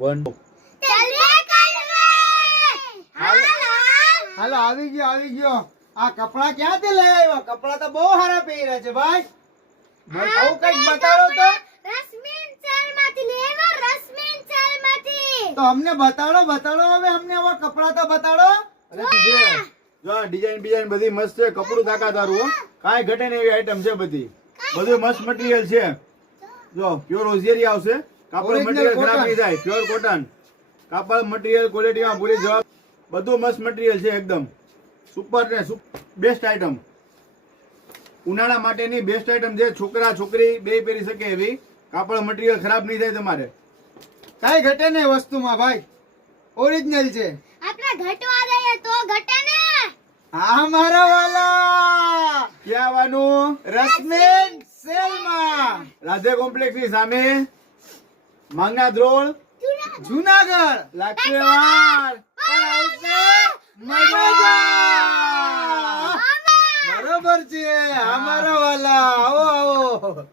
1 હાલો આવી ગયો આ કપડા ક્યાંથી લઈ આવ્યો? કપડા તો બહુ સારા પહેર્યા છે ભાઈ. આવું કઈક બતાડો તો. તો અમને બતાડો હવે અમને આવા કપડા તો બતાડો. અરે તું જો ડિઝાઇન બધી મસ્ત છે. કપડું તાકા તારું હો, કાંઈ ઘટે નહીં એવી આઈટમ છે બધી. બધું મસ્ત મટીરિયલ છે. જો પ્યોર ઓઝિયરી આવશે. કાપડ મટીરિયલ ખરાબ નહીં થાય. પ્યોર કોટન કાપડ મટીરિયલ ક્વોલિટીમાં પૂરી જવાબ. બધું મસ્ત મટીરિયલ છે એકદમ સુપર ને બેસ્ટ આઈટમ. ઉનાળા માટેની બેસ્ટ આઈટમ છે. છોકરા છોકરી બે પહેરી શકે એવી. કાપડ મટીરિયલ ખરાબ નહીં થાય તમારે. કઈ ઘટે નહીં વસ્તુમાં ભાઈ. ઓરિજિનલ છે. આપણે ઘટવા દઈએ તો ઘટે ને. હા મારા વાલા. ક્યાં આવવાનું? રશ્મિન સેલમાં, રાધે કોમ્પ્લેક્સ ની સામે, માંગનાથ રોડ, જુનાગઢ. લાગશે વાર. બરોબર છે. અમારા વાલા આવો.